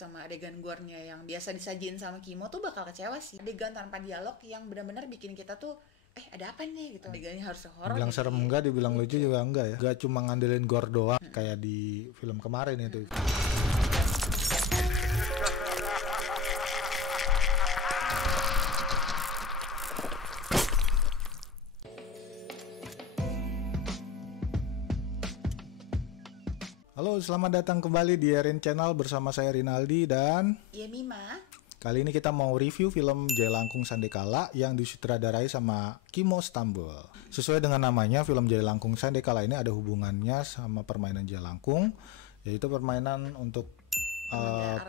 sama adegan gore-nya yang biasa disajin sama Kimo tuh bakal kecewa sih. Adegan tanpa dialog yang benar-benar bikin kita tuh ada apa nih gitu. Adegannya harus horor. Dibilang serem enggak, dibilang lucu juga enggak ya. Gak cuma ngandelin gore doang kayak di film kemarin itu. Halo, selamat datang kembali di Erin Channel bersama saya Rinaldi dan Mima. Kali ini kita mau review film Jailangkung Sandekala yang disutradarai sama Kimo Stambul. Sesuai dengan namanya, film Jailangkung Sandekala ini ada hubungannya sama permainan Jailangkung, yaitu permainan untuk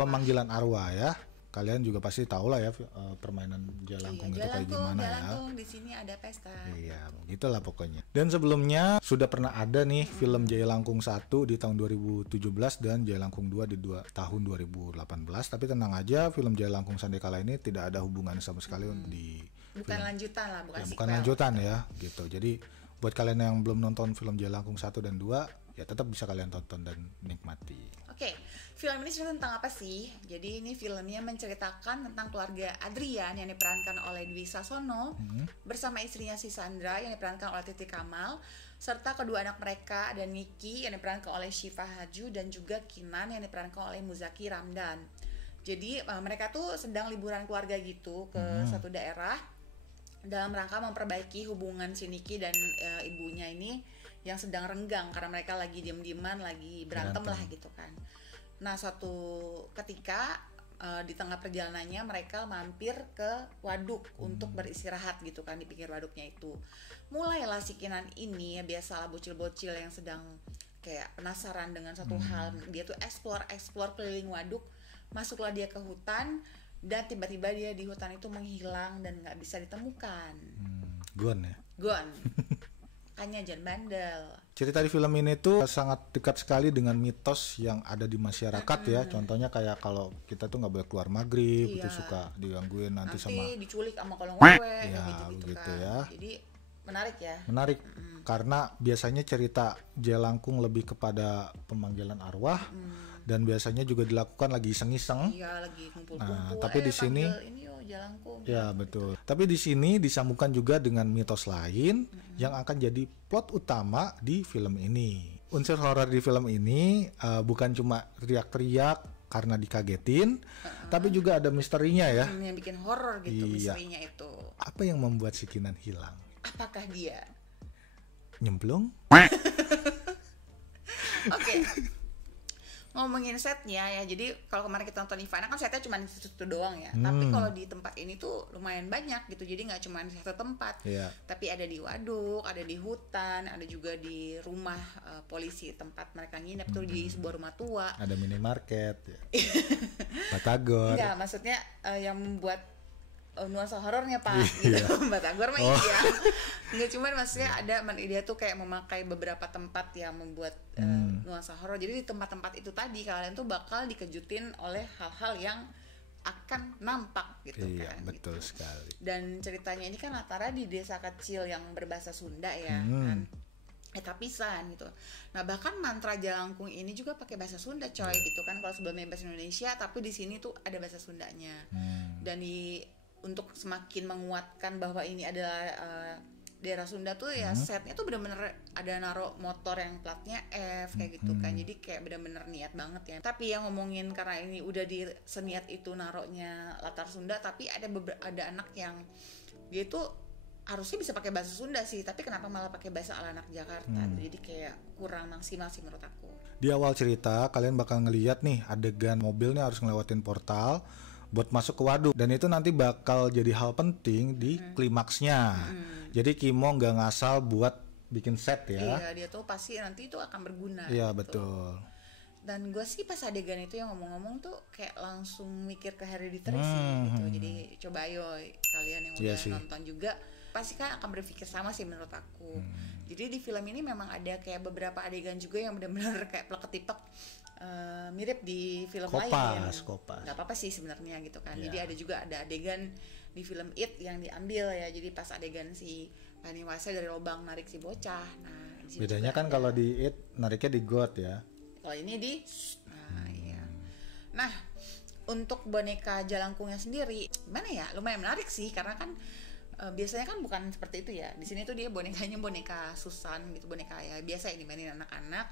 pemanggilan arwah ya. Kalian juga pasti tahu lah ya permainan Jailangkung itu kayak gimana ya. Jailangkung di sini ada pesta. Iya, begitulah pokoknya. Dan sebelumnya sudah pernah ada nih film Jailangkung 1 di tahun 2017 dan Jailangkung 2 di tahun 2018. Tapi tenang aja, film Jailangkung Sandekala ini tidak ada hubungan sama sekali di bukan film. Lanjutan lah, Bukan lanjutan ya, gitu. Jadi buat kalian yang belum nonton film Jailangkung 1 dan 2, ya tetap bisa kalian tonton dan nikmati. Oke, film ini cerita tentang apa sih? Jadi ini filmnya menceritakan tentang keluarga Adrian yang diperankan oleh Dwi Sasono bersama istrinya si Sandra yang diperankan oleh Titi Kamal, serta kedua anak mereka ada Niki yang diperankan oleh Syifa Haju dan juga Kinan yang diperankan oleh Muzaki Ramdan. Jadi mereka tuh sedang liburan keluarga gitu ke satu daerah dalam rangka memperbaiki hubungan si Niki dan ibunya ini yang sedang renggang karena mereka lagi diem-dieman, lagi berantem lah gitu kan. Nah suatu ketika di tengah perjalanannya mereka mampir ke waduk untuk beristirahat gitu kan di pinggir waduknya itu. Mulailah si Kinan ini, ya biasalah bocil-bocil yang sedang kayak penasaran dengan satu hal. Dia tuh explore keliling waduk, masuklah dia ke hutan dan tiba-tiba dia di hutan itu menghilang dan nggak bisa ditemukan. Gone ya? Gone. Hanya jangan bandel. Cerita di film ini tuh sangat dekat sekali dengan mitos yang ada di masyarakat ya. Contohnya kayak kalau kita tuh nggak boleh keluar maghrib, itu suka digangguin nanti sama diculik sama kolong wewe ya, gitu gitu kan. Ya. Jadi menarik ya. Menarik karena biasanya cerita Jailangkung lebih kepada pemanggilan arwah dan biasanya juga dilakukan lagi iseng-iseng. Iya, lagi kumpul-kumpul. Nah, tapi di sini Jailangkung. Ya betul. Tapi di sini disambungkan juga dengan mitos lain yang akan jadi plot utama di film ini. Unsur horor di film ini bukan cuma teriak-teriak karena dikagetin, tapi juga ada misterinya ya. Yang bikin horor gitu misterinya itu. Apa yang membuat si Kinan hilang? Apakah dia nyemplung? Oke. Ngomongin setnya ya, jadi kalau kemarin kita nonton Ivana kan setnya cuma di situ doang ya. Tapi kalau di tempat ini tuh lumayan banyak gitu, jadi nggak cuma di satu tempat. Tapi ada di waduk, ada di hutan, ada juga di rumah polisi tempat mereka nginep tuh di sebuah rumah tua. Ada minimarket, ya. Batagor. Enggak, maksudnya yang membuat nuansa horornya Pak gitu. Batagor mah iya. Enggak, cuman maksudnya ada dia tuh kayak memakai beberapa tempat yang membuat nuansa horor. Jadi di tempat-tempat itu tadi kalian tuh bakal dikejutin oleh hal-hal yang akan nampak gitu kan. Iya, betul gitu. sekali. Dan ceritanya ini kan latarnya di desa kecil yang berbahasa Sunda ya kan. Tapisan gitu. Nah bahkan mantra Jailangkung ini juga pakai bahasa Sunda coy gitu kan. Kalau sebelumnya bahasa Indonesia, tapi di sini tuh ada bahasa Sundanya. Dan untuk semakin menguatkan bahwa ini adalah daerah Sunda tuh ya setnya tuh bener-bener ada naruh motor yang platnya F kayak gitu kan. Jadi kayak bener-bener niat banget ya. Tapi yang ngomongin karena ini udah di seniat itu naruhnya latar Sunda, tapi ada anak yang dia tuh harusnya bisa pakai bahasa Sunda sih, tapi kenapa malah pakai bahasa ala anak Jakarta. Jadi kayak kurang maksimal sih menurut aku. Di awal cerita kalian bakal ngeliat nih adegan mobilnya harus ngelewatin portal buat masuk ke waduk, dan itu nanti bakal jadi hal penting di klimaksnya. Jadi Kimo nggak ngasal buat bikin set ya. Iya, dia tuh pasti nanti itu akan berguna. Iya gitu. betul. Dan gue sih pas adegan itu yang ngomong-ngomong tuh kayak langsung mikir ke Hereditary sih gitu. Jadi coba ayo kalian yang udah nonton juga pasti kan akan berpikir sama sih menurut aku. Jadi di film ini memang ada kayak beberapa adegan juga yang benar-benar kayak plek-ketipek mirip di film lain. Kopas. Gak apa-apa sih sebenarnya gitu kan. Jadi ada juga ada adegan di film It yang diambil ya. Jadi pas adegan si Pennywise dari lubang narik si bocah. Nah, bedanya kan kalau di It nariknya di got ya. Kalau ini di iya. Nah, Untuk boneka Jalangkungnya sendiri, gimana ya? Lumayan menarik sih, karena kan biasanya kan bukan seperti itu ya. Di sini tuh dia bonekanya boneka Susan gitu, boneka ya biasa yang dimainin anak-anak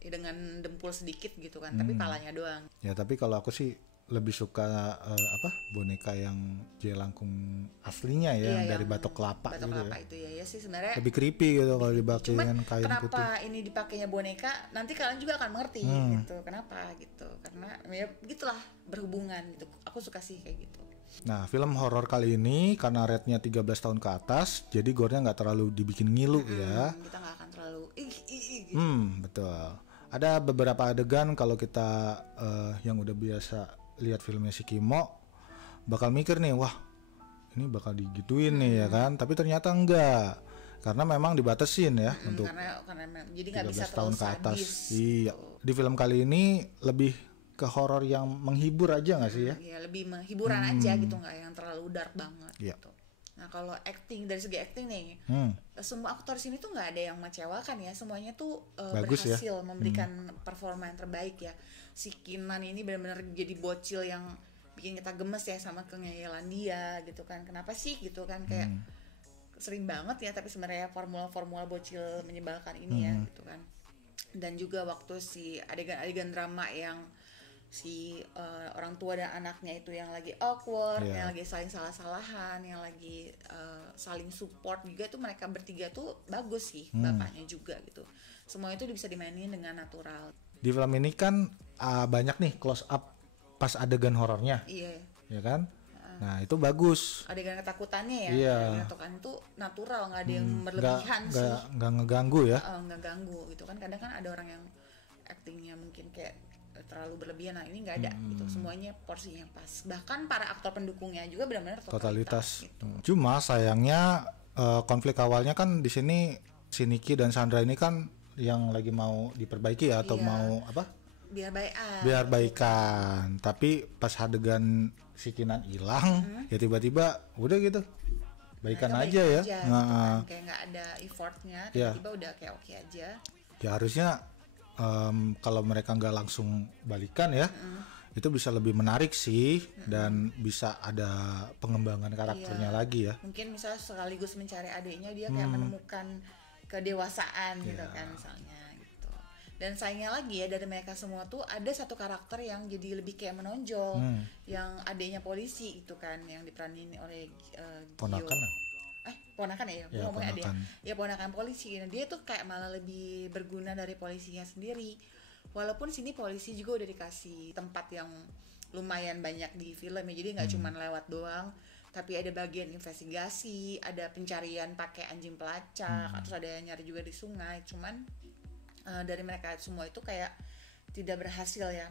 ya, dengan dempul sedikit gitu kan, tapi palanya doang. Ya tapi kalau aku sih lebih suka boneka yang Jelangkung aslinya ya, yang dari batok kelapa Batok gitu kelapa ya. itu ya sih sebenarnya. Lebih creepy gitu kalau dipakai dengan kain Kenapa putih. ini dipakainya boneka? Nanti kalian juga akan mengerti gitu. Kenapa gitu? Karena ya gitulah, berhubungan gitu. Aku suka sih kayak gitu. Nah, film horor kali ini karena rate-nya 13 tahun ke atas, jadi gore-nya nggak terlalu dibikin ngilu ya. Kita nggak akan terlalu gitu. Betul. Ada beberapa adegan kalau kita yang udah biasa lihat filmnya si Kimo bakal mikir nih, wah ini bakal digituin nih ya kan, tapi ternyata enggak, karena memang dibatasin ya untuk karena jadi nggak bisa 13 tahun terlalu ke atas. sadis. Iya. Di film kali ini lebih ke horor yang menghibur aja nggak sih ya? Ya lebih menghiburan aja gitu, nggak yang terlalu dark banget Iya. gitu. Nah kalau acting, dari segi acting nih, semua aktor sini tuh nggak ada yang mengecewakan ya, semuanya tuh Bagus ya. berhasil memberikan performa yang terbaik ya. Si Kinan ini benar-benar jadi bocil yang bikin kita gemes ya sama kengeyelan dia gitu kan. Kenapa sih gitu kan, kayak sering banget ya, tapi sebenarnya formula-formula bocil menyebalkan ini ya gitu kan. Dan juga waktu si adegan-adegan drama yang si orang tua dan anaknya itu yang lagi awkward, yang lagi saling salah-salahan, yang lagi saling support juga, tuh mereka bertiga tuh bagus sih, bapaknya juga gitu. Semua itu bisa dimainin dengan natural. Di film ini kan banyak nih close up pas adegan horornya. Iya. Ya kan? Nah, itu bagus. Adegan ketakutannya ya. Iya. Adegan ketakutan itu natural, nggak ada yang berlebihan sih. Nggak ngeganggu ya. Nggak ganggu gitu kan. Kadang kan ada orang yang actingnya mungkin kayak terlalu berlebihan, nah ini nggak ada gitu, semuanya porsinya pas. Bahkan para aktor pendukungnya juga benar-benar totalitas gitu. Cuma sayangnya konflik awalnya kan di sini si Niki dan Sandra ini kan yang lagi mau diperbaiki ya, atau mau apa? Biar baikan. Tapi pas adegan si Kinan hilang, ya tiba-tiba udah gitu. Baikan aja ya. Gitu kan. Kayak nggak ada effortnya, tiba-tiba udah kayak oke aja. Ya harusnya kalau mereka nggak langsung balikan ya, itu bisa lebih menarik sih, dan bisa ada pengembangan karakternya lagi ya. Mungkin misalnya sekaligus mencari adiknya, dia kayak menemukan kedewasaan gitu kan misalnya gitu. Dan sayangnya lagi ya, dari mereka semua tuh ada satu karakter yang jadi lebih kayak menonjol, yang adiknya polisi itu kan, yang diperanin oleh ponakan ya, ngomongnya ada ya ponakan polisi. Nah, dia tuh kayak malah lebih berguna dari polisinya sendiri. Walaupun sini polisi juga udah dikasih tempat yang lumayan banyak di film ya, jadi nggak cuma lewat doang, tapi ada bagian investigasi, ada pencarian pakai anjing pelacak, terus ada yang nyari juga di sungai. Cuman dari mereka semua itu kayak tidak berhasil ya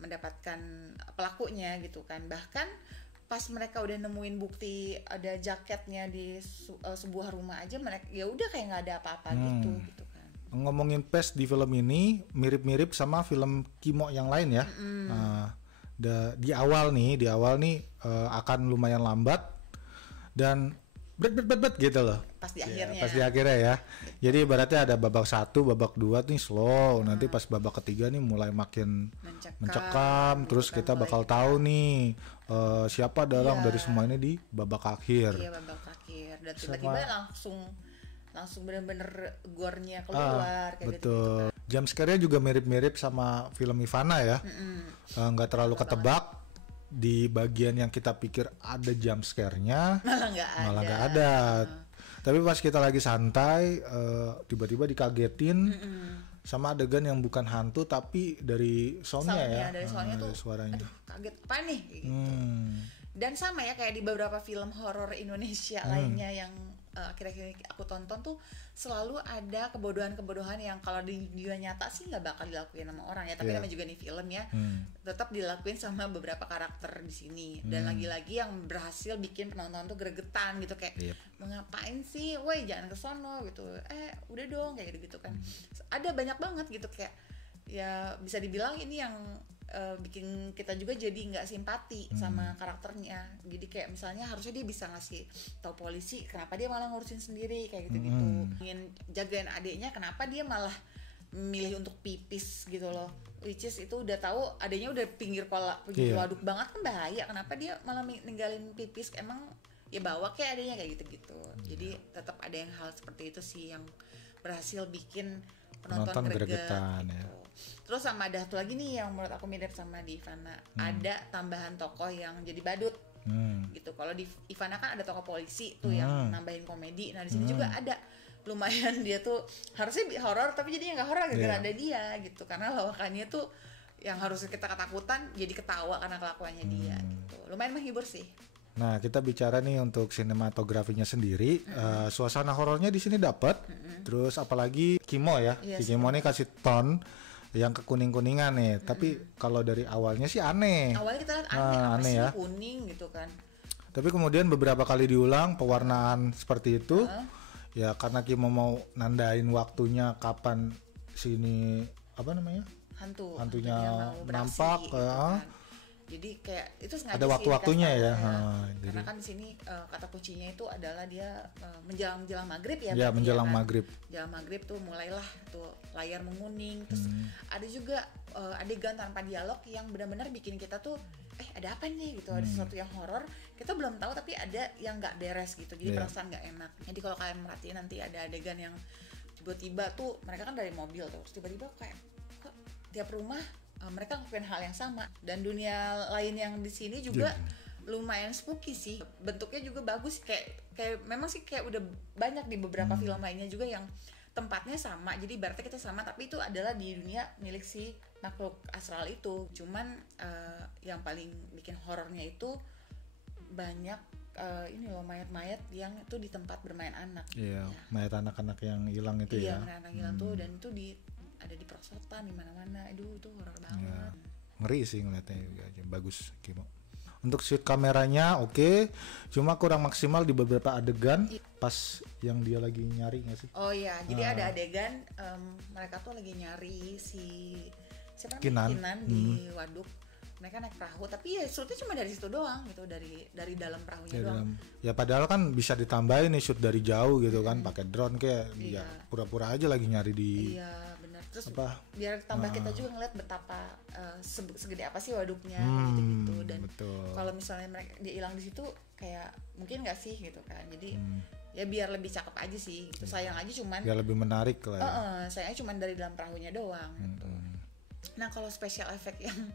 mendapatkan pelakunya gitu kan. Bahkan pas mereka udah nemuin bukti ada jaketnya di sebuah rumah aja, mereka ya udah kayak nggak ada apa-apa gitu kan. Ngomongin pace di film ini mirip-mirip sama film Kimo yang lain ya. Di awal nih akan lumayan lambat dan bet gitu loh. Pas di akhirnya. Pas di akhirnya ya. Jadi ibaratnya ada babak 1, babak 2 nih slow. Nanti pas babak ketiga nih mulai makin mencekam. Terus kita bakal tahu nih siapa dalang dari semua ini di babak akhir. Iya, babak akhir. Dan tiba-tiba langsung bener-bener gore-nya keluar kayak gitu kan. Jump scare-nya juga mirip-mirip sama film Ivana ya. Nggak terlalu ketebak. Di bagian yang kita pikir ada jump scare-nya malah nggak ada. Tapi pas kita lagi santai tiba-tiba dikagetin sama adegan yang bukan hantu tapi dari soundnya ya. Dari soundnya tuh suaranya. Aduh, kaget apa nih gitu. Dan sama ya kayak di beberapa film horor Indonesia lainnya yang akhir-akhir ini aku tonton tuh, selalu ada kebodohan-kebodohan yang kalau di dunia nyata sih nggak bakal dilakuin sama orang ya, tapi namanya juga nih film ya, tetap dilakuin sama beberapa karakter di sini. Dan lagi-lagi yang berhasil bikin penonton tuh gregetan gitu, kayak ngapain sih, woi jangan kesono gitu, udah dong kayak gitu kan. Ada banyak banget gitu, kayak ya bisa dibilang ini yang bikin kita juga jadi nggak simpati sama karakternya. Jadi kayak misalnya harusnya dia bisa ngasih tahu polisi, kenapa dia malah ngurusin sendiri kayak gitu-gitu. Ingin jagain adiknya, kenapa dia malah milih untuk pipis gitu loh. which is itu udah tahu adanya udah pinggir waduk banget kan bahaya, kenapa dia malah ninggalin pipis, emang ya bawa kayak adanya kayak gitu-gitu. Jadi tetap ada yang hal seperti itu sih yang berhasil bikin penonton gregetan gitu. Ya. Terus sama ada satu lagi nih yang menurut aku mirip sama di Ivana, ada tambahan tokoh yang jadi badut gitu. Kalau di Ivana kan ada tokoh polisi tuh yang nambahin komedi, nah di sini juga ada, lumayan dia tuh harusnya horor tapi jadinya nggak horor gara-gara ada dia gitu, karena lawakannya tuh yang harusnya kita ketakutan jadi ketawa karena kelakuannya dia gitu. Lumayan menghibur sih. Nah, kita bicara nih untuk sinematografinya sendiri, suasana horornya di sini dapat. Terus apalagi Kimo ya, si Kimo nih kasih ton yang kekuning-kuningan nih. Tapi kalau dari awalnya sih aneh. Awalnya kita lihat aneh ya, kuning gitu kan. Tapi kemudian beberapa kali diulang pewarnaan seperti itu. Ya karena Kimo mau nandain waktunya kapan sini apa namanya? Hantunya nampak gitu kan. Jadi kayak itu sengaja ada waktu-waktunya ya. Karena kan di sini kata kuncinya itu adalah dia menjelang maghrib ya. Ya menjelang kan? maghrib. Menjelang maghrib tuh mulailah tuh layar menguning. Terus ada juga adegan tanpa dialog yang benar-benar bikin kita tuh ada apa nih gitu, ada sesuatu yang horor kita belum tahu tapi ada yang nggak beres gitu, jadi perasaan nggak enak. Jadi kalau kalian merhatiin nanti ada adegan yang tiba-tiba tuh mereka kan dari mobil tuh, terus tiba-tiba kayak kok tiap rumah mereka ngelakuin hal yang sama, dan dunia lain yang di sini juga lumayan spooky sih, bentuknya juga bagus, kayak memang sih kayak udah banyak di beberapa film lainnya juga yang tempatnya sama, jadi ibaratnya kita sama tapi itu adalah di dunia milik si makhluk astral itu. Cuman yang paling bikin horornya itu banyak ini loh mayat-mayat yang itu di tempat bermain anak. Iya, mayat anak-anak yang hilang itu ya. Iya, anak-anak hilang tuh, dan itu ada di perosotan di mana-mana. Aduh, itu horor banget. Ya, ngeri sih ngeliatnya juga, bagus Kimo. Untuk shoot kameranya oke, cuma kurang maksimal di beberapa adegan pas yang dia lagi nyari nggak sih? Oh iya, jadi ada adegan mereka tuh lagi nyari si siapa Kinan di waduk. Mereka naik perahu, tapi ya shootnya cuma dari situ doang gitu, dari dalam perahunya doang. Ya padahal kan bisa ditambahin nih shoot dari jauh gitu kan, pakai drone kayak ya pura-pura aja lagi nyari di. Iya benar. Terus biar tambah kita juga ngeliat betapa segede apa sih waduknya gitu. Dan kalau misalnya mereka dia hilang di situ kayak mungkin nggak sih gitu kan. Jadi ya biar lebih cakep aja sih gitu. Sayang aja cuman ya lebih menarik lah ya. Sayangnya cuman dari dalam perahunya doang gitu. Nah kalau special effect yang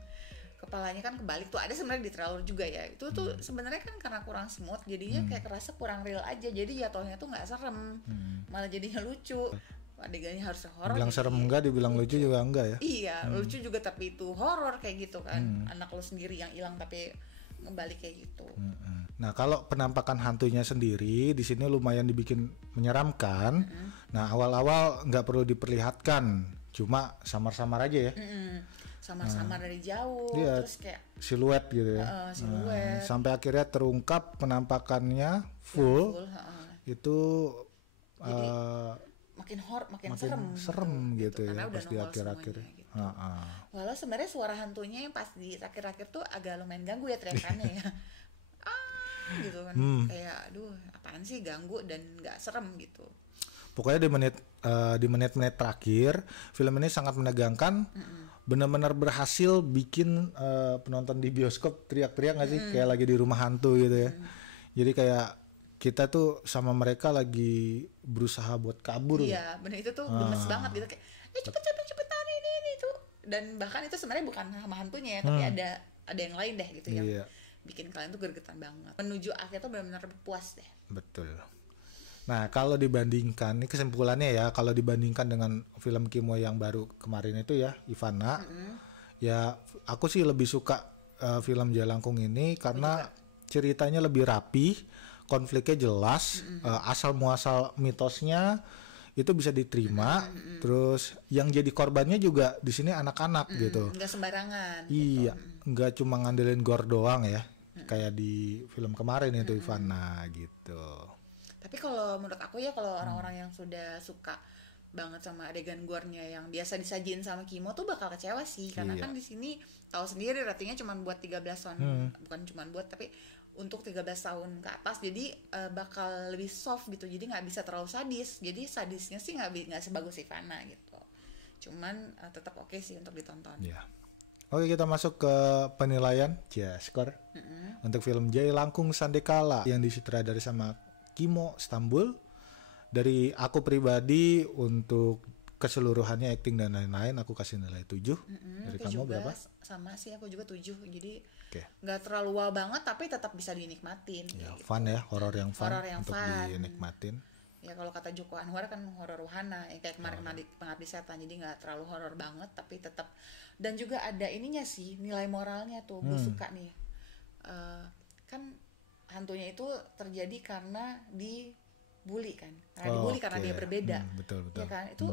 kepalanya kan kebalik tuh ada sebenarnya di trailer juga ya, itu tuh sebenarnya kan karena kurang smooth jadinya kayak kerasa kurang real aja, jadi jatuhnya tuh nggak serem, malah jadinya lucu. Adegannya harus horor. Dibilang serem enggak, dibilang lucu juga enggak ya? Iya, lucu juga tapi itu horor kayak gitu kan. Anak lo sendiri yang hilang tapi ngebalik kayak gitu. Nah, kalau penampakan hantunya sendiri di sini lumayan dibikin menyeramkan. Nah, awal-awal nggak perlu diperlihatkan, cuma samar-samar aja ya. Samar-samar dari jauh, terus kayak siluet gitu ya. Siluet. Sampai akhirnya terungkap penampakannya full. Itu jadi, makin serem gitu ya pas di akhir-akhir. Gitu. Walau sebenarnya suara hantunya yang pas di akhir-akhir tuh agak lumayan ganggu ya teriakannya ya. Gitu kan. Kayak aduh, apaan sih ganggu dan nggak serem gitu. Pokoknya di menit-menit terakhir film ini sangat menegangkan. Benar-benar berhasil bikin penonton di bioskop teriak-teriak nggak sih, kayak lagi di rumah hantu gitu ya. Jadi kayak kita tuh sama mereka lagi berusaha buat kabur. Iya, benar, itu tuh gemes banget gitu, kayak cepetan ini tuh. Dan bahkan itu sebenarnya bukan sama hantunya ya, tapi ada yang lain deh gitu yang bikin kalian tuh gregetan banget. Menuju akhir tuh benar-benar puas deh. Betul. Nah, kalau dibandingkan, ini kesimpulannya ya, kalau dibandingkan dengan film Kimo yang baru kemarin itu ya, Ivana, ya aku sih lebih suka film Jalangkung ini karena ceritanya lebih rapi, konfliknya jelas, asal muasal mitosnya itu bisa diterima, terus yang jadi korbannya juga di sini anak-anak gitu. Nggak sembarangan. Iya, nggak cuma ngandelin gore doang ya, kayak di film kemarin itu Ivana gitu. Tapi kalau menurut aku ya, kalau orang-orang yang sudah suka banget sama adegan gore-nya yang biasa disajiin sama Kimo tuh bakal kecewa sih, karena kan di sini tahu sendiri ratingnya cuma buat 13 tahun, bukan cuma buat tapi untuk 13 tahun ke atas, jadi bakal lebih soft gitu, jadi nggak bisa terlalu sadis, jadi sadisnya sih nggak sebagus Ivana gitu. cuman tetap oke sih untuk ditonton. Ya. Oke, kita masuk ke penilaian, skor untuk film Jaya Langkung Sandekala yang disutradarai sama Kimo Stambul. Dari aku pribadi untuk keseluruhannya, acting dan lain-lain, aku kasih nilai 7. Dari Aku kamu juga berapa? sama sih, aku juga 7. Jadi Oke. nggak terlalu wow banget tapi tetap bisa dinikmatin. Ya, gitu. fun ya, horor yang fun Horor yang untuk fun. dinikmatin. Ya kalau kata Joko Anwar kan horor wahana, ya kayak kemarin Pengabdi Setan, jadi nggak terlalu horor banget tapi tetap, dan juga ada ininya sih, nilai moralnya tuh. Gue suka nih. Kan hantunya itu terjadi karena dibully kan, dibully karena dia berbeda. Betul. Ya kan, itu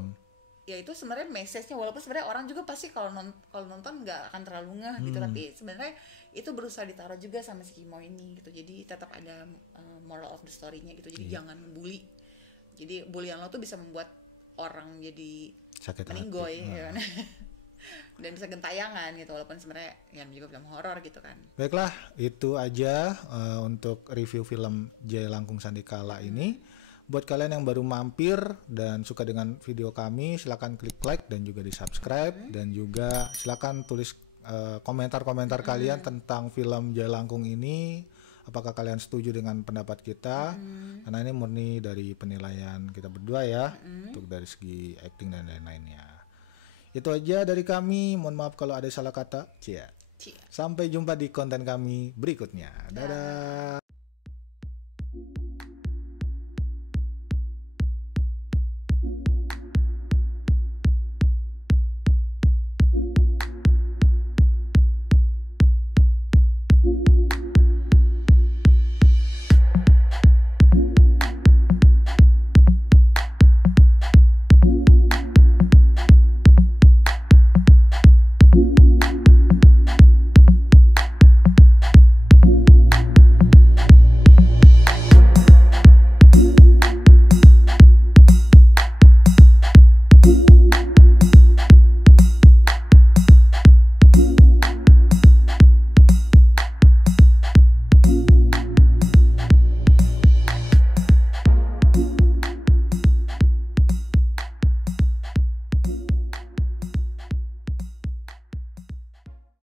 ya itu sebenarnya message-nya, walaupun sebenarnya orang juga pasti kalau nonton nggak akan terlalu ngeh gitu, tapi sebenarnya itu berusaha ditaruh juga sama si Kimo ini gitu. Jadi tetap ada moral of the story-nya gitu. Jadi jangan bully. Jadi bulian lo tuh bisa membuat orang jadi Sakit meninggoy hati. ya kan? Dan bisa gentayangan gitu, walaupun sebenarnya yang juga film horor gitu kan. Baiklah, itu aja untuk review film Jaya Langkung Sandekala ini. Buat kalian yang baru mampir dan suka dengan video kami, silakan klik like dan juga di subscribe, dan juga silakan tulis komentar-komentar kalian tentang film Jaya Langkung ini. Apakah kalian setuju dengan pendapat kita? Karena ini murni dari penilaian kita berdua ya, untuk dari segi acting dan lain-lainnya. Itu aja dari kami. Mohon maaf kalau ada salah kata. Sampai jumpa di konten kami berikutnya. Dadah.